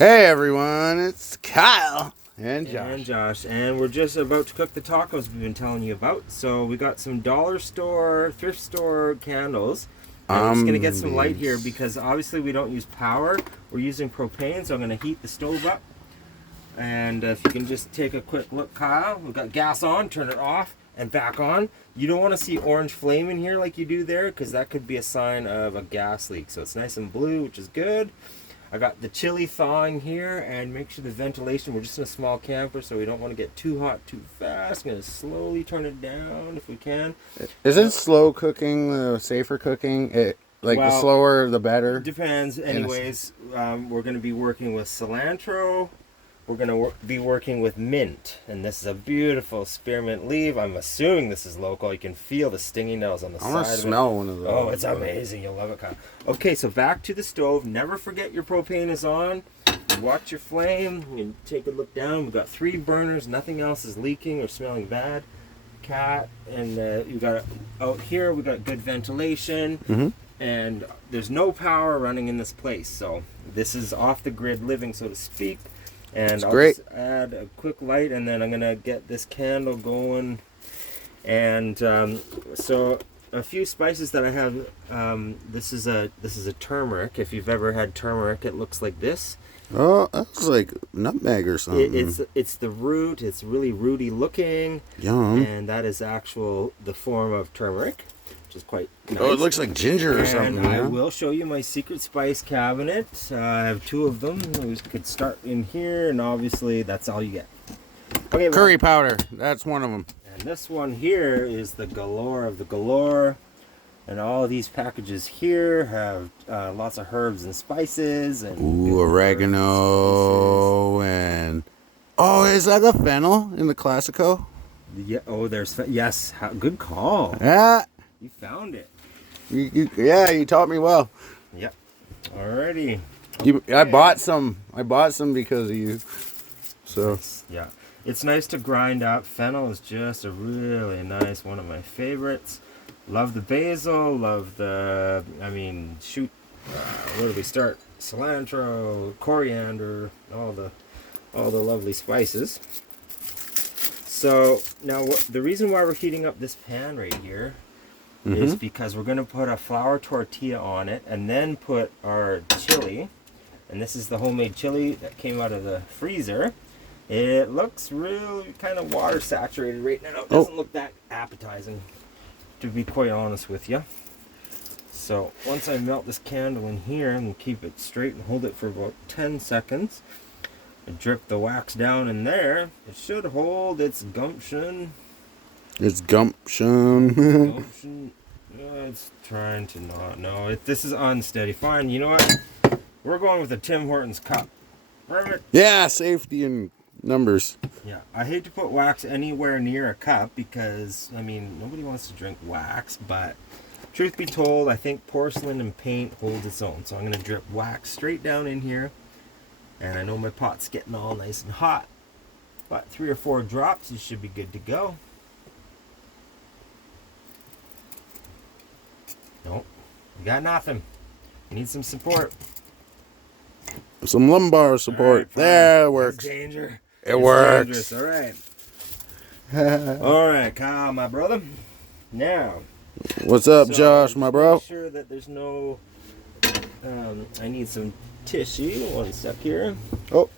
Hey everyone, it's Kyle and Josh. And we're just about to cook the tacos we've been telling you about. So we got some dollar store, thrift store candles. And we're just gonna get some light here because obviously we don't use power. We're using propane, so I'm gonna heat the stove up. And if you can just take a quick look, Kyle, we've got gas on, turn it off and back on. You don't want to see orange flame in here like you do there because that could be a sign of a gas leak. So it's nice and blue, which is good. I got the chili thawing here, and make sure the ventilation, we're just in a small camper, so we don't want to get too hot too fast. I'm going to slowly turn it down if we can. Isn't slow cooking the safer cooking? The slower the better? Depends. Anyways, we're going to be working with cilantro. We're going to be working with mint, and this is a beautiful spearmint leaf. I'm assuming this is local. You can feel the stinging nails on the side of it. I want to smell one of those. Oh, it's amazing. You'll love it, Kyle. Okay, so back to the stove. Never forget your propane is on. Watch your flame. You take a look down. We've got 3 burners. Nothing else is leaking or smelling bad. Cat, and you got out here. We got good ventilation, and there's no power running in this place. So this is off the grid living, so to speak. And I'll just add a quick light, and then I'm gonna get this candle going. And so a few spices that I have. This is a turmeric. If you've ever had turmeric, it looks like this. Oh, that's like nutmeg or something. It's the root. It's really rooty looking. Yum. And that is the form of turmeric, which is quite nice. Oh, it looks like ginger or something. And I will show you my secret spice cabinet. I have 2 of them. We could start in here, and obviously that's all you get. Okay. Curry powder. That's one of them. And this one here is the galore of the galore. And all of these packages here have lots of herbs and spices. And oregano and... Oh, is that the fennel in the Classico? Yeah. Oh, yes. Good call. Yeah. You found it. You taught me well. Yep. Alrighty. Okay. I bought some because of you. So yeah, it's nice to grind up. Fennel is just a really nice one of my favorites. Love the basil. Love the. Where do we start? Cilantro, coriander, all the lovely spices. So now the reason why we're heating up this pan right here is because we're going to put a flour tortilla on it and then put our chili. And this is the homemade chili that came out of the freezer. It looks really kind of water saturated right now. It doesn't look that appetizing, to be quite honest with you. So once I melt this candle in here and keep it straight and hold it for about 10 seconds, I drip the wax down in there. It should hold its gumption. It's gumption. It's trying to not. No, this is unsteady. Fine, you know what? We're going with a Tim Hortons cup. Perfect. Yeah, safety and numbers. Yeah, I hate to put wax anywhere near a cup because, nobody wants to drink wax, but truth be told, I think porcelain and paint holds its own. So I'm going to drip wax straight down in here. And I know my pot's getting all nice and hot. About 3 or 4 drops, you should be good to go. Nope, you got nothing. You need some support. Some lumbar support. Right, there, it works. Danger. It works. All right. All right, Kyle, my brother. Now. What's up, Josh, my bro? Make sure that there's no. I need some tissue. One sec here. Oh.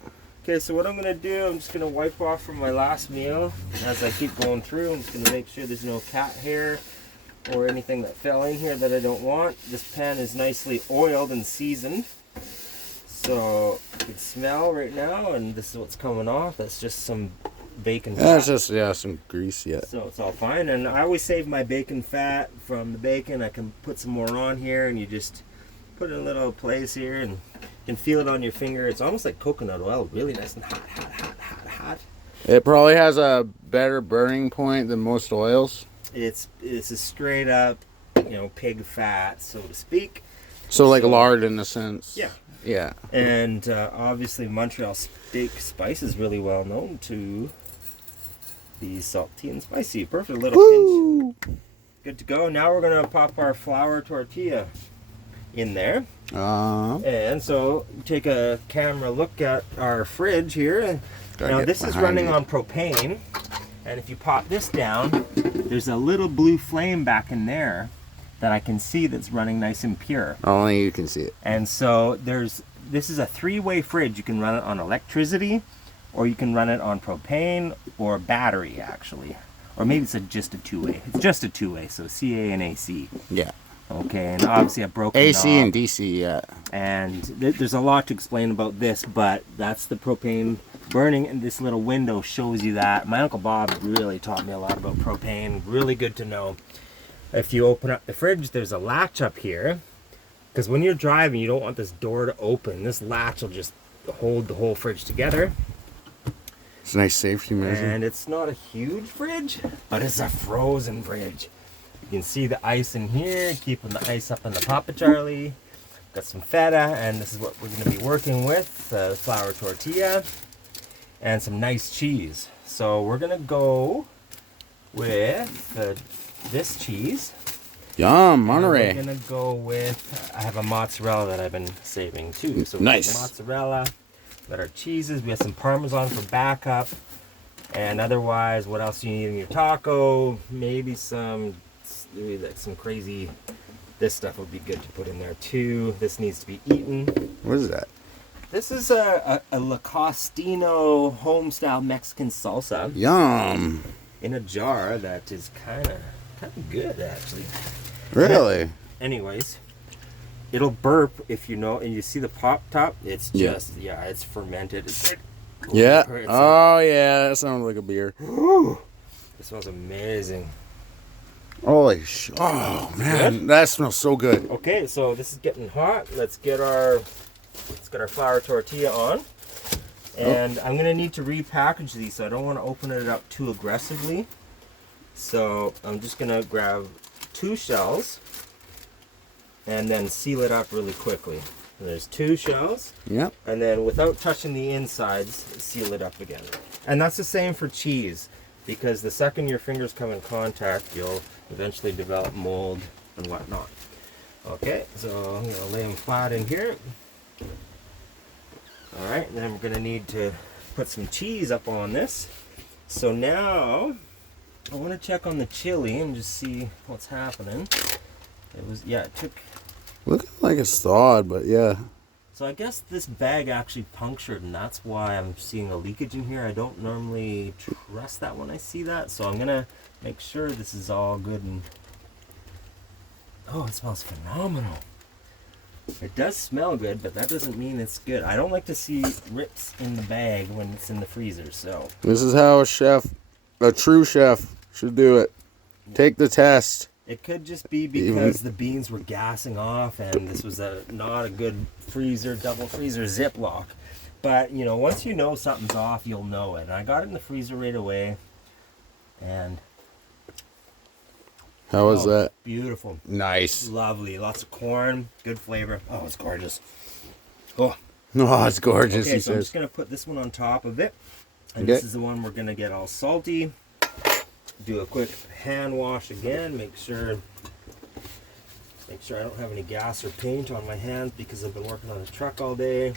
Okay, so what I'm going to do, I'm just going to wipe off from my last meal. As I keep going through, I'm just going to make sure there's no cat hair or anything that fell in here that I don't want. This pan is nicely oiled and seasoned. So you can smell right now, and this is what's coming off. That's just some bacon fat. That's just, some grease, yeah. So it's all fine. And I always save my bacon fat from the bacon. I can put some more on here, and you just put it in a little place here, and you can feel it on your finger. It's almost like coconut oil, really nice and hot. It probably has a better burning point than most oils. It's a straight up, pig fat, so to speak. So like lard in a sense. Yeah. Yeah. And obviously Montreal steak spice is really well known to be salty and spicy. Perfect little pinch. Good to go. Now we're going to pop our flour tortilla in there. And so take a camera look at our fridge here. Gotta Now get this is behind running you. on propane, and if you pop this down, there's a little blue flame back in there that I can see that's running nice and pure. Only you can see it. And so this is a 3-way fridge. You can run it on electricity, or you can run it on propane or battery actually. Or maybe it's just a 2-way. It's just a 2-way, so CA and AC. Yeah. Okay, and obviously a broken AC knob. and DC, yeah. And there's a lot to explain about this, but that's the propane burning, and this little window shows you that. My Uncle Bob really taught me a lot about propane. Really good to know. If you open up the fridge, there's a latch up here, because when you're driving, you don't want this door to open. This latch will just hold the whole fridge together. It's a nice safety measure. And it's not a huge fridge, but it's a frozen fridge. You can see the ice in here, keeping the ice up in the Papa Charlie. Got some feta, and this is what we're going to be working with, flour tortilla, and some nice cheese. So we're going to go with this cheese. Yum, And Monterey. we're going to go with, I have a mozzarella that I've been saving too. So Nice. we got mozzarella, got our cheeses, we have some Parmesan for backup, and otherwise, what else do you need in your taco? Maybe like some crazy, this stuff would be good to put in there too. This needs to be eaten. What is that? This is a La Costino home style Mexican salsa Yum. in a jar that is kind of good actually. Really? Anyways, it'll burp if you know, and you see the pop top. It's Yeah. just it's fermented. It's like, Yeah. it's like- Oh, yeah. That sounds like a beer. it smells amazing. Holy sh! Oh, man. That smells so good. Okay, so this is getting hot. Let's get our flour tortilla on. And I'm gonna need to repackage these, so I don't want to open it up too aggressively. So I'm just gonna grab 2 shells and then seal it up really quickly. And there's 2 shells, Yep. and then without touching the insides, seal it up again. And that's the same for cheese, because the second your fingers come in contact, you'll eventually develop mold and whatnot. Okay, so I'm gonna lay them flat in here. All right, and then we're gonna need to put some cheese up on this. So now I want to check on the chili and just see what's happening. It took. Looking like it's thawed, but yeah. So I guess this bag actually punctured, and that's why I'm seeing a leakage in here. I don't normally trust that when I see that, so I'm gonna make sure this is all good. And oh, it smells phenomenal. It does smell good, but that doesn't mean it's good. I don't like to see rips in the bag when it's in the freezer. So This is how a true chef, should do it. Take the test. it could just be because the beans were gassing off, and this was not a good double freezer Ziploc. But you know, once you know something's off, you'll know it. And I got it in the freezer right away, and How was that? beautiful, Nice. lovely, lots of corn, good flavor. Oh, it's gorgeous. Oh, Oh, it's gorgeous, okay. he So I'm says. just gonna put this one on top of it, and Okay. this is the one we're gonna get all salty. Do a quick hand wash again. Make sure I don't have any gas or paint on my hands because I've been working on the truck all day.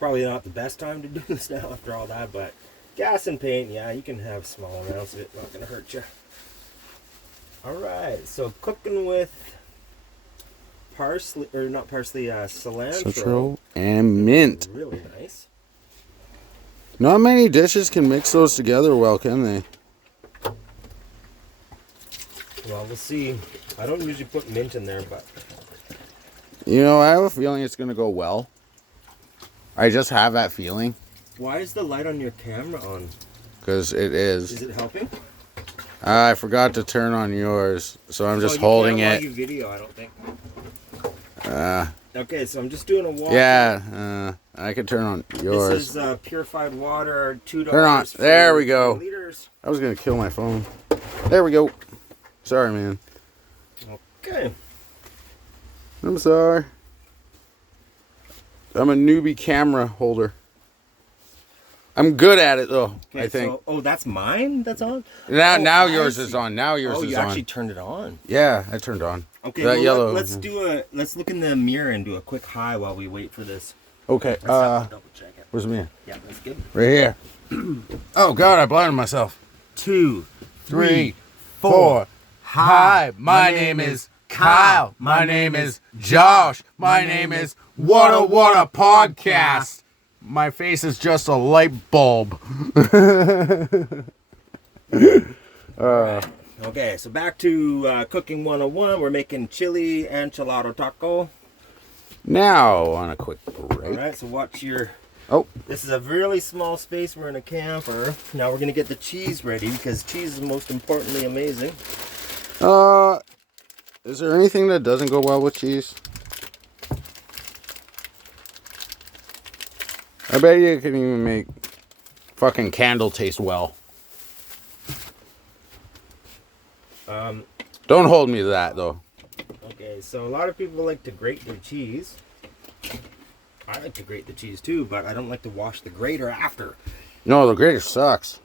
Probably not the best time to do this now after all that, but gas and paint, yeah, you can have small amounts of it. Not gonna hurt you. All right, so cooking with cilantro. Cilantro and mint. Really nice. Not many dishes can mix those together well, can they? Well, we'll see. I don't usually put mint in there, but You know, I have a feeling it's going to go well. I just have that feeling. why is the light on your camera on? Because it is. Is it helping? I forgot to turn on yours, so I'm just you holding can't it. log your video, I don't think. Uh, Okay, so I'm just doing a walk. yeah, I could turn on yours. This is purified water, $2. Turn on. for There we go. 4 liters. I was going to kill my phone. There we go. Sorry, man. Okay. I'm sorry. I'm a newbie camera holder. I'm good at it though. Okay, I think. So, that's mine. That's on. Now I yours see. is on. Now yours Oh, is you on. actually turned it on. Yeah, I turned on. Okay, That well, yellow. let's look in the mirror and do a quick high while we wait for this. Okay. Let's have to double check it. Where's me? Yeah, that's good. Right here. Oh God, I blinded myself. 2, 3, 4. Hi, my name is Kyle. My name is Josh. My name is What a Podcast. My face is just a light bulb. Okay, so back to cooking 101. We're making chili enchilada taco. Now on a quick All break. right, so watch your. Oh, This is a really small space. We're in a camper. Now we're gonna get the cheese ready because cheese is most importantly amazing. is there anything that doesn't go well with cheese? I bet you can even make fucking candle taste well. Don't hold me to that though. Okay, so a lot of people like to grate their cheese. I like to grate the cheese too, but I don't like to wash the grater after. No, the grater sucks.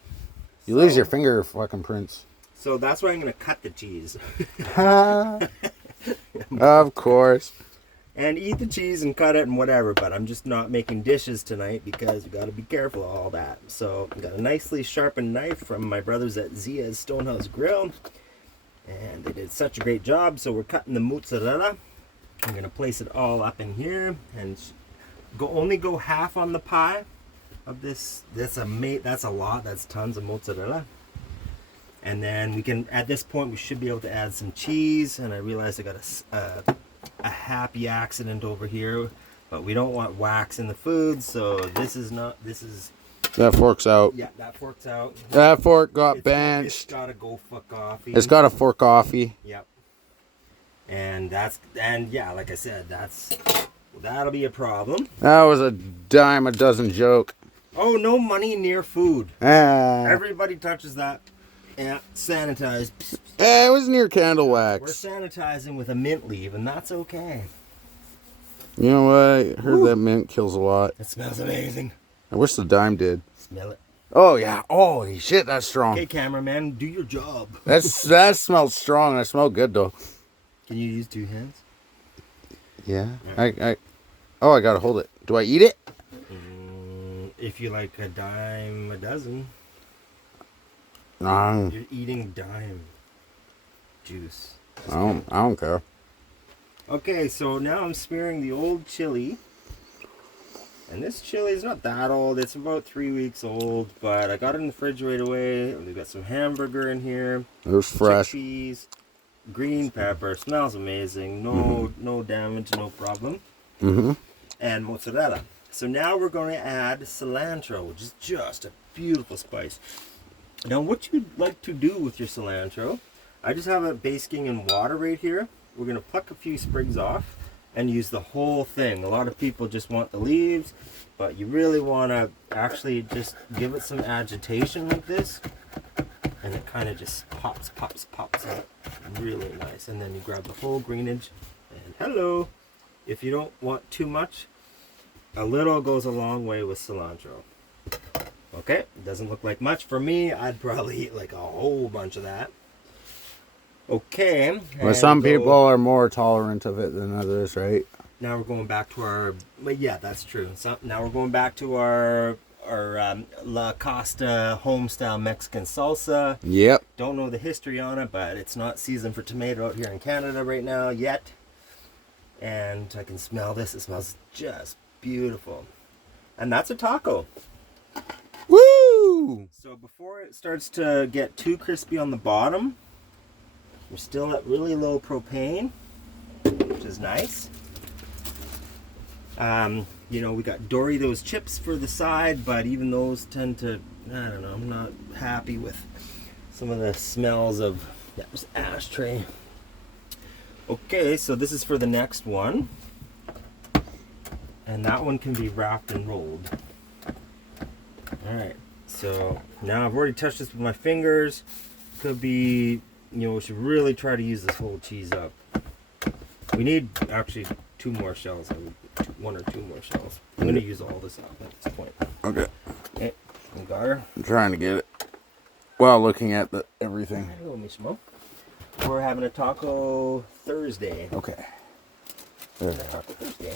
You lose your finger fucking prints. So that's why I'm gonna cut the cheese. Of course. And eat the cheese and cut it and whatever, but I'm just not making dishes tonight because we gotta be careful of all that. So I got a nicely sharpened knife from my brothers at Zia's Stonehouse Grill. And they did such a great job. So we're cutting the mozzarella. I'm gonna place it all up in here and only go half on the pie of this. That's a lot. That's tons of mozzarella. And then we can, at this point, we should be able to add some cheese. And I realized I got a happy accident over here, but we don't want wax in the food. So this is. That fork's out. Yeah, that fork's out. That fork got It's benched. gotta go fuck off. It's got a fork offy. Yep. And yeah, like I said, that'll be a problem. That was a dime a dozen joke. Oh, no money near food. Ah. Everybody touches that. Yeah, sanitize. It was near candle We're wax. sanitizing with a mint leaf, and that's okay. You know what? I heard that mint kills a lot. It smells amazing. I wish the dime did. Smell it. Oh yeah. Holy shit, that's strong. Okay, cameraman, do your job. That smells strong. That smelled good though. Can you use 2 hands? Yeah. I gotta hold it. Do I eat it? If you like a dime a dozen, No. you're eating dime juice. I don't care. Okay, so now I'm smearing the old chili. And this chili is not that old. It's about 3 weeks old, but I got it in the fridge right away. We've got some hamburger in here. It was fresh. Chickpeas, green pepper. Smells amazing. No damage, no problem. Mm-hmm. And mozzarella. So now we're going to add cilantro, which is just a beautiful spice. Now what you'd like to do with your cilantro, I just have it basking in water right here. We're going to pluck a few sprigs off and use the whole thing. A lot of people just want the leaves, but you really want to actually just give it some agitation like this, and it kind of just pops out. Really nice. And then you grab the whole greenage, and hello. If you don't want too much, a little goes a long way with cilantro. Okay, it doesn't look like much. For me, I'd probably eat like a whole bunch of that. Okay. Well, some people are more tolerant of it than others, right? Now we're going back to our. Well, yeah, that's true. So now we're going back to our La Costa home style Mexican salsa. Yep. Don't know the history on it, but it's not season for tomato out here in Canada right now yet. And I can smell this. It smells just beautiful. And that's a taco. Woo! So before it starts to get too crispy on the bottom, we're still at really low propane, which is nice. You know, we got Doritos chips for the side, but even those tend to, I don't know, I'm not happy with some of the smells of that was ashtray. Okay, so this is for the next one. And that one can be wrapped and rolled. Alright, so now I've already touched this with my fingers. Could be, you know, we should really try to use this whole cheese up. We need actually 2 more shells. 1 or 2 more shells. I'm going to use all this up at this point. Okay. got her. I'm trying to get it while looking at everything. Hello, Miss Mo. We're having a Taco Thursday. Okay. There they are. Taco Thursday.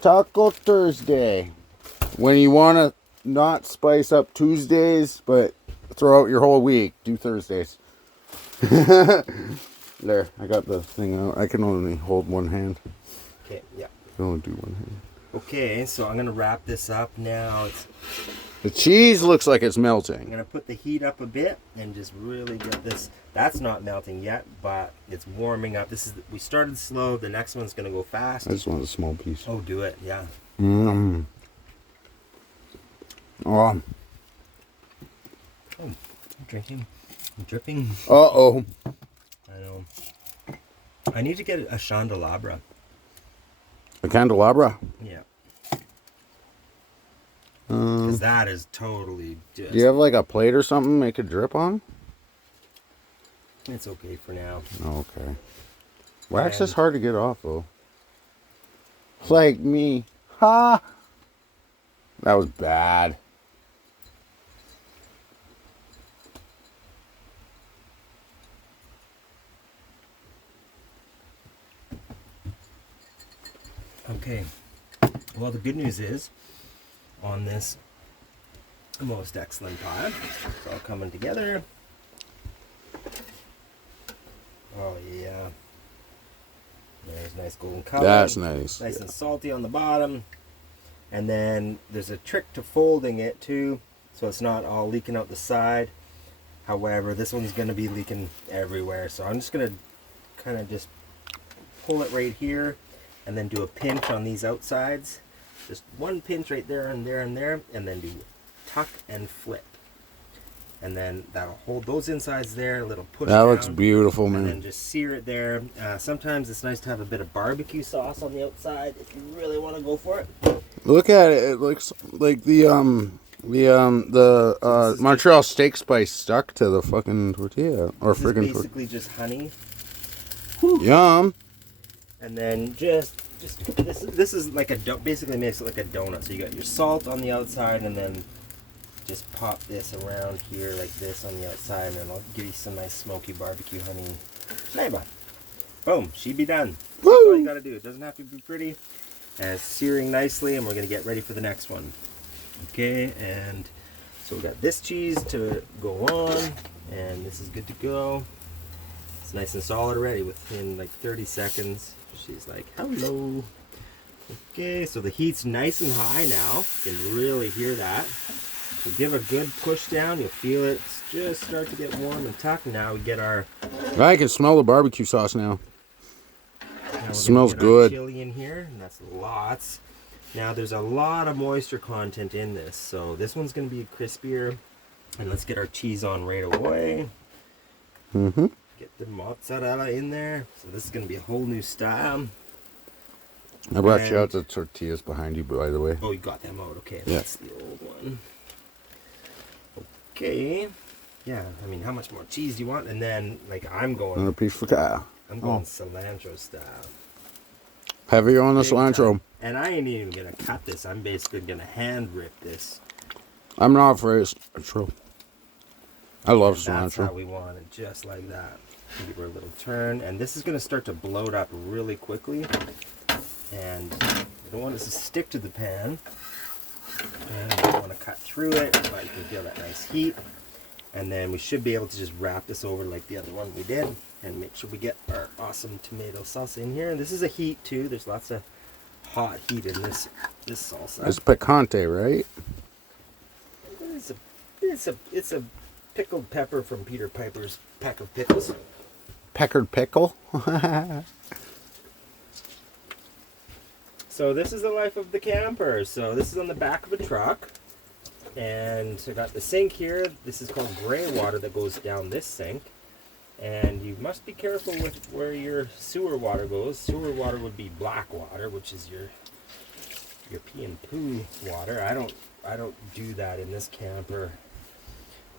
Taco Thursday. When you want to not spice up Tuesdays, but throw out your whole week, do Thursdays. There, I got the thing out. I can only hold one hand. Okay, yeah. I can only do one hand. Okay, so I'm gonna wrap this up now. The cheese looks like it's I'm melting. gonna put the heat up a bit and just really get this. That's not melting yet, but it's warming up. We started slow. The next one's gonna go fast. I just want a small piece. Oh, do it, yeah. Mm. Oh. Oh, I'm drinking. I'm dripping. Uh-oh. I know. I need to get a candelabra. A candelabra? Yeah. Um, Because that is totally just... do you have like a plate or something make a drip on? It's okay for now. Oh, okay. Wax is And- hard to get off though. Like me. Ha! That was bad. Okay. Well, the good news is, on this most excellent pie, it's all coming together. Oh, yeah. There's nice golden color. That's nice. Nice and salty on the bottom. And then there's a trick to folding it too, so it's not all leaking out the side. However, this one's going to be leaking everywhere, so I'm just going to kind of just pull it right here and then do a pinch on these outsides. Just one pinch right there and there and there, and then do tuck and flip. And then that'll hold those insides there, a little push That down. looks beautiful, And then man. just sear it there. Sometimes it's nice to have a bit of barbecue sauce on the outside if you really want to go for it. Look at it. It looks like the Montreal steak spice stuck to the fucking tortilla or This is friggin' basically just honey, Yum. and then just this is like basically makes it like a donut. So you got your salt on the outside, and then just pop this around here like this on the outside, and I'll give you some nice smoky barbecue honey flavor. Boom, she be done. That's all you gotta do. It doesn't have to be pretty. And it's searing nicely, and we're gonna get ready for the next one. Okay, and so we got this cheese to go on, and this is good to go. It's nice and solid already within like 30 seconds. She's like, hello. Okay, so the heat's nice and high now. You can really hear that. So give a good push down, you'll feel it just start to get warm and tuck. Now we get our I can smell the barbecue sauce now. Now Smells we're gonna get good. our chili in here, and that's lots. Now there's a lot of moisture content in this, so this one's going to be crispier. And let's get our cheese on right away. Mm-hmm. Get the mozzarella in there. So this is going to be a whole new style. I brought you And- out the tortillas behind you, by the way. Oh, you got them out. Okay, Yeah. that's the old one. Okay. Yeah, I mean, how much more cheese do you want? And then, like, I'm Another going piece for Kyle. cilantro style. Heavy on the Big cilantro. time. And I ain't even gonna cut this. I'm basically gonna hand rip this. I'm not afraid of cilantro. I love That's how cilantro. we want it, just like that. Give her a little turn, and this is gonna start to bloat up really quickly. And you don't want it to stick to the pan. And you want to cut through it, but you can feel that nice heat. And then we should be able to just wrap this over like the other one we did, and make sure we get our awesome tomato salsa in here. And this is a heat too. There's lots of hot heat in this salsa. It's picante, right? It's a pickled pepper from Peter Piper's Pack of Pickles. Peckered pickle. So this is the life of the camper. So this is on the back of a truck. And I got the sink here. This is called gray water that goes down this sink. And you must be careful with where your sewer water goes. Sewer water would be black water, which is your pee and poo water. I don't do that in this camper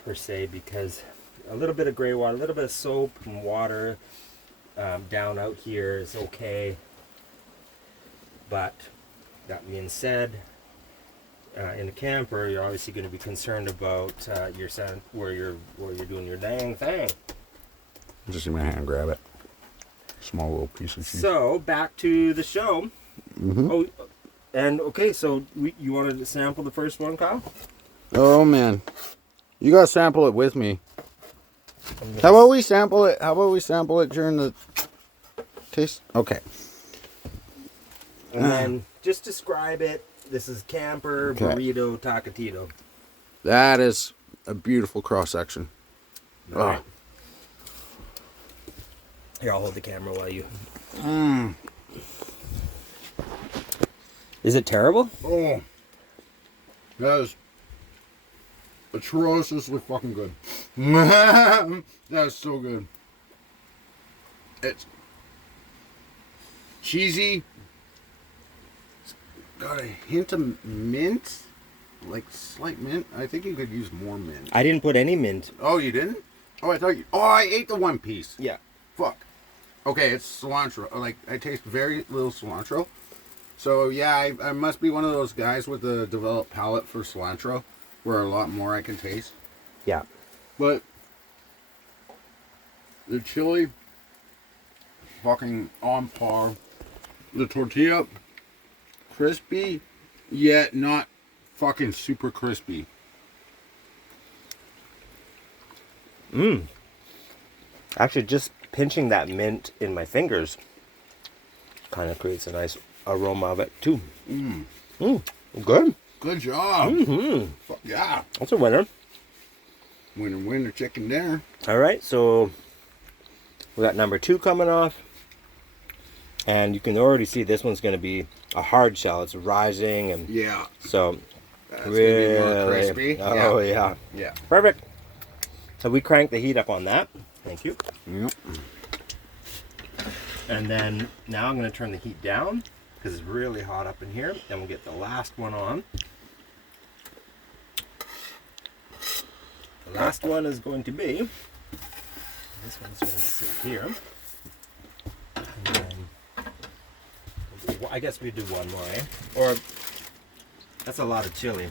per se, because a little bit of gray water, a little bit of soap and water down out here is okay. But that being said, in a camper, you're obviously going to be concerned about your sound where you're doing your dang thing. Just in my hand, grab it. Small little piece of cheese. So back to the show. Mm-hmm. Oh, and okay, so you wanted to sample the first one, Kyle? Oh man, you gotta sample it with me. How about we sample it? How about we sample it during the taste? Okay. And then just describe it. This is camper Okay. burrito tacatito. That is a beautiful cross section. All right. Oh. Here, I'll hold the camera while you. Mm. Is it terrible? Oh. That is atrociously fucking good. That is so good. It's cheesy. It's got a hint of mint. Like slight mint. I think you could use more mint. I didn't put any mint. Oh, you didn't? Oh, I thought you... Oh, I ate the one piece. Yeah. Fuck. Okay, it's cilantro. Like, I taste very little cilantro. So, yeah, I must be one of those guys with a developed palate for cilantro, where a lot more I can taste. Yeah. But the chili, fucking on par. The tortilla, crispy, yet not fucking super crispy. Mmm. Actually, just pinching that mint in my fingers kind of creates a nice aroma of it, too. Mmm. Mmm. Good. Good job. Mm-hmm. Fuck yeah. That's a winner. Winner, winner, chicken dinner. All right, so we got number 2 coming off. And you can already see this one's going to be a hard shell. It's rising, and Yeah. so That's really, gonna be more crispy. Oh yeah. Yeah. Perfect. So we crank the heat up on that. Thank you. Yep. And then now I'm going to turn the heat down because it's really hot up in here. Then we'll get the last one on. The last one is going to be, this one's going to sit here. And then, I guess we do one more, eh? Or, that's a lot of chili.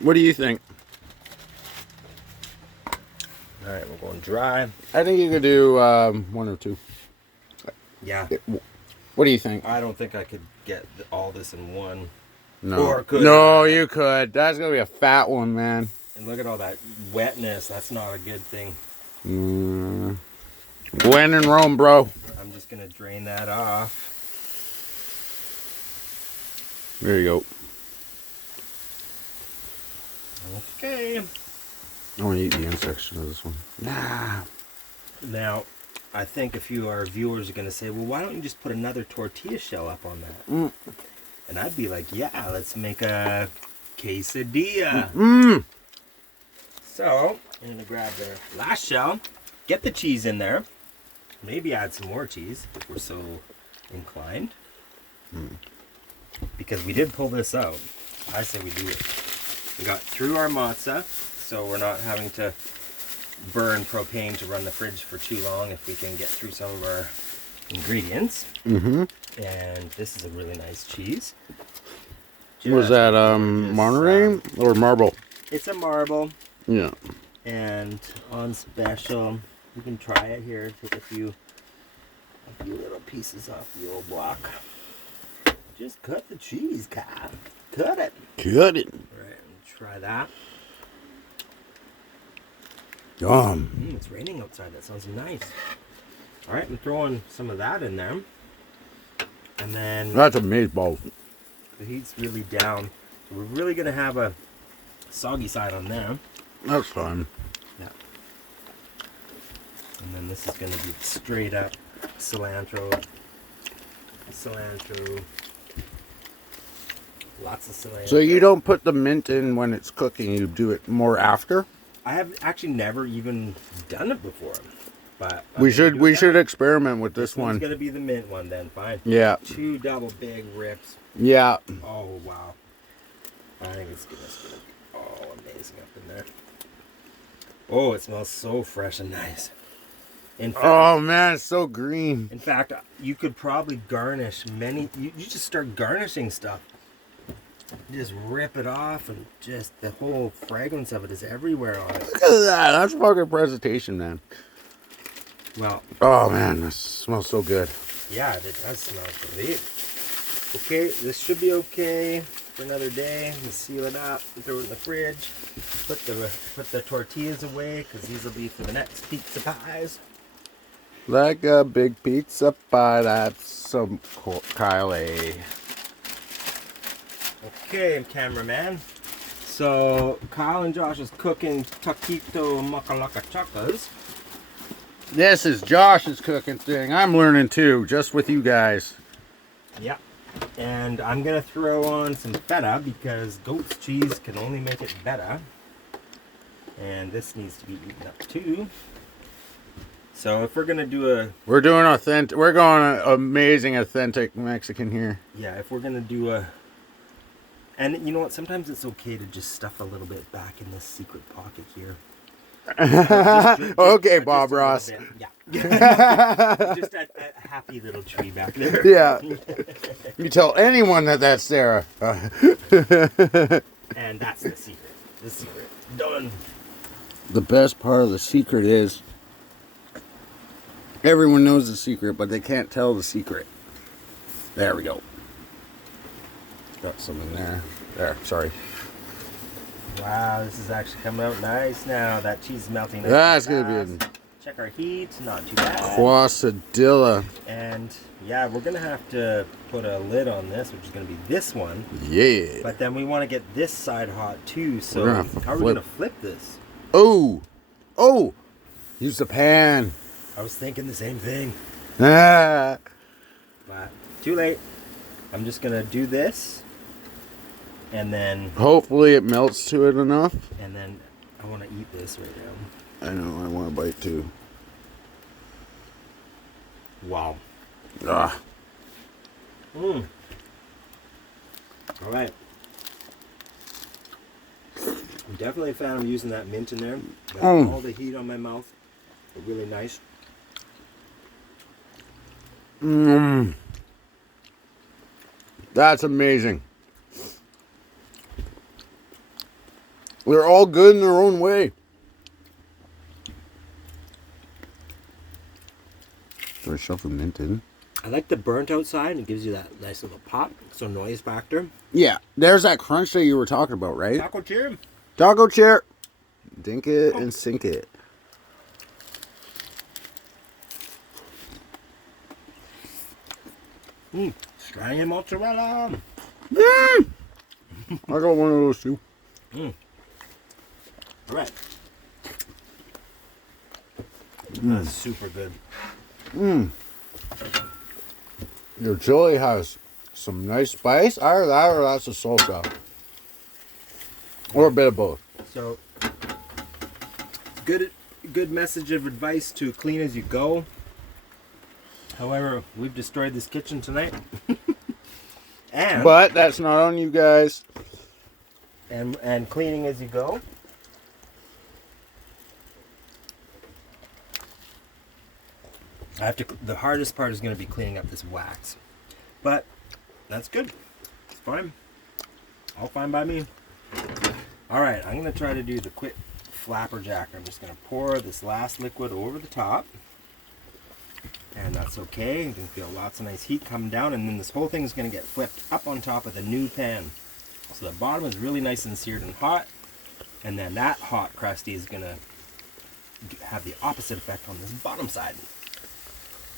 What do you think? All right, we're going dry. I think you could do 1 or 2. Yeah. What do you think? I don't think I could get all this in one. No. Or could no, I? you could. That's gonna be a fat one, man. And look at all that wetness. That's not a good thing. When in Rome, bro. I'm just going to drain that off. There you go. Okay. I want to eat the end section of this one. Nah. Now, I think a few of our viewers are going to say, well, why don't you just put another tortilla shell up on that? Mm. And I'd be like, yeah, let's make a quesadilla. Mmm. So, I'm going to grab the last shell, get the cheese in there, maybe add some more cheese if we're so inclined. Because we did pull this out. I say we do it. We got through our matzah, so we're not having to burn propane to run the fridge for too long if we can get through some of our ingredients. Mm-hmm. And this is a really nice cheese. Was Just that gorgeous, Monterey or marble? it's a marble, Yeah. and on special. You can try it here. Take a few little pieces off the old block. Just cut the cheese, Kyle. Cut it. Cut it. All right, try that. Yum. It's raining outside. That sounds nice. All right, I'm throwing some of that in there. And then That's amazeballs. the heat's really down. So we're really going to have a soggy side on there. That's fine. Yeah. And then this is going to be straight up cilantro. Cilantro. Lots of cilantro. So you don't put the mint in when it's cooking. You do it more after. I have actually never even done it before. But I'm We gonna should do we it should now. experiment with this This one's one. going to be the mint one then. Fine. Yeah. 2 double big rips. Yeah. Oh, wow. I think it's going to be amazing up in there. Oh, it smells so fresh and nice. In fact, Oh man, it's so green. in fact, you could probably garnish many. You just start garnishing stuff. You just rip it off, and just the whole fragrance of it is everywhere on it. Look at that. That's fucking presentation, man. Well, Oh, man. This smells so good. yeah, it does smell great. Okay, this should be okay for another day. We'll seal it up, throw it in the fridge, put the tortillas away, because these will be for the next pizza pies. Like a big pizza pie. That's some Kyle A. Okay, cameraman. So Kyle and Josh is cooking taquito makalaka chacas. This is Josh's cooking thing. I'm learning too, just with you guys. Yeah. And I'm gonna throw on some feta because goat's cheese can only make it better. And this needs to be eaten up too. So if we're gonna do We're doing authentic. We're going amazing authentic Mexican here. yeah, if we're gonna do and you know what, sometimes it's okay to just stuff a little bit back in this secret pocket here. Okay, Just Bob a little Ross. bit, yeah. Just a happy little tree back there. Yeah. You tell anyone that that's Sarah. And that's the secret. The secret. Done. The best part of the secret is everyone knows the secret, but they can't tell the secret. There we go. Got some in there. There, sorry. Wow, this is actually coming out nice now. That cheese is melting. Nice That's and gonna be fast. Check our heat. Not too bad. Quesadilla. And yeah, we're gonna have to put a lid on this, which is gonna be this one. Yeah. But then we want to get this side hot too. So We're gonna have to how are we flip. gonna flip this? Oh. Oh. Use the pan. I was thinking the same thing, Ah. but too late. I'm just gonna do this, and then Hopefully it melts to it enough. I want to eat this right now. I know, I want a bite too. Wow. Ah. Mmm. All right. I'm definitely a fan of using that mint in there. Got all the heat on my mouth. Really nice. Mmm. That's amazing. They're all good in their own way. Should I shove the mint in? I like the burnt outside. It gives you that nice little pop. So noise factor. Yeah, there's that crunch that you were talking about, right? Taco cheer. Taco chair. Dink it and sink it. Australian mozzarella. I got one of those too. All right. That's super good. Your chili has some nice spice. Either that or that's a salsa. Or a bit of both. So, good message of advice to clean as you go. However, we've destroyed this kitchen tonight. and But that's not on you guys. and cleaning as you go. The hardest part is going to be cleaning up this wax. But that's good. It's fine. All fine by me. All right, I'm going to try to do the quick flapperjack. I'm just going to pour this last liquid over the top. And that's okay. You can feel lots of nice heat coming down, and then this whole thing is going to get flipped up on top of the new pan. So the bottom is really nice and seared and hot, and then that hot crusty is going to have the opposite effect on this bottom side.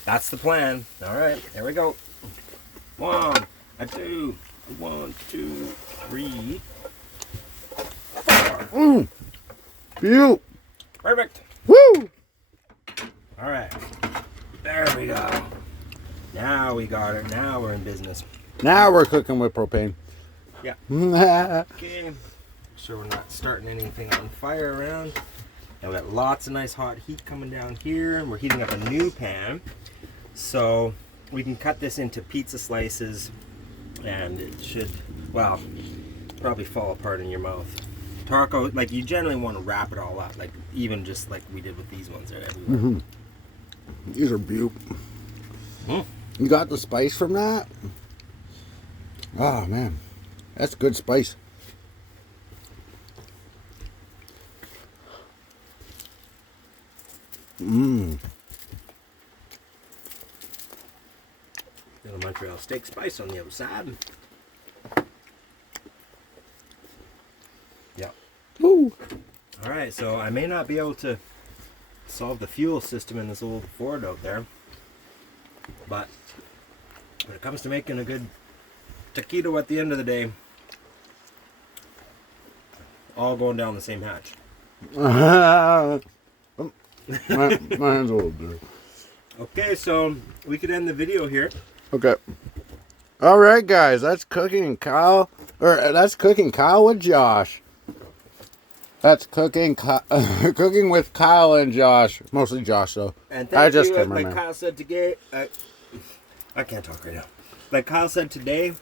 That's the plan. All right, here we go. 1, 2, 1, 2, 3, 4. Phew. Perfect. Woo! All right. There we go. Now we got it. Now we're in business. Now we're cooking with propane. Yeah. Mm. Okay. Make sure we're not starting anything on fire around. Now we got lots of nice hot heat coming down here, and we're heating up a new pan. So we can cut this into pizza slices, and it should, well, probably fall apart in your mouth. Taco, like you generally want to wrap it all up, like even just like we did with these ones. They're everywhere. These are beaut. You got the spice from that? Oh, man. That's good spice. Mmm. Little Montreal steak spice on the outside. Yeah. Woo. All right, so I may not be able to solve the fuel system in this old Ford out there, but when it comes to making a good taquito at the end of the day, all going down the same hatch. my hand's a little dirty. Okay, so we could end the video here. Okay. All right, guys. That's cooking Kyle, or that's cooking Kyle with Josh. That's cooking cooking with Kyle and Josh. Mostly Josh, though. And I thank just you, can't like remember. Kyle said today. I can't talk right now. Like Kyle said today,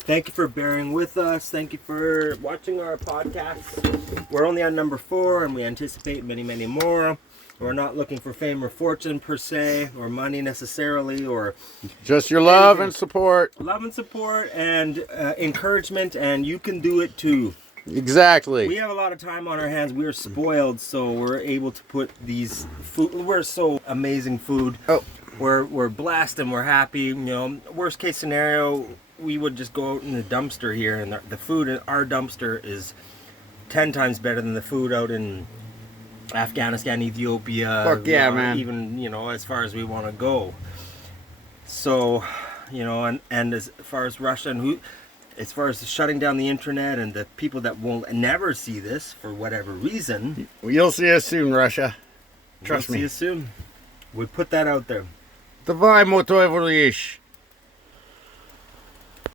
thank you for bearing with us. Thank you for watching our podcast. We're only on number 4, and we anticipate many, many more. We're not looking for fame or fortune per se, or money necessarily, or Just your love anything. and support. Love and support and encouragement, and you can do it too. Exactly. We have a lot of time on our hands. We're spoiled, so we're able to put these food. We're so amazing food. Oh. We're blessed and we're happy. You know, worst case scenario, we would just go out in the dumpster here, and the food in our dumpster is 10 times better than the food out in Afghanistan, Ethiopia. Fuck yeah, man. Even, you know, as far as we want to go. So, you know, and as far as Russia and as far as shutting down the internet and the people that will never see this for whatever reason, You'll see us soon, Russia. Trust we'll me. see you soon. We put that out there. Давай, мотой,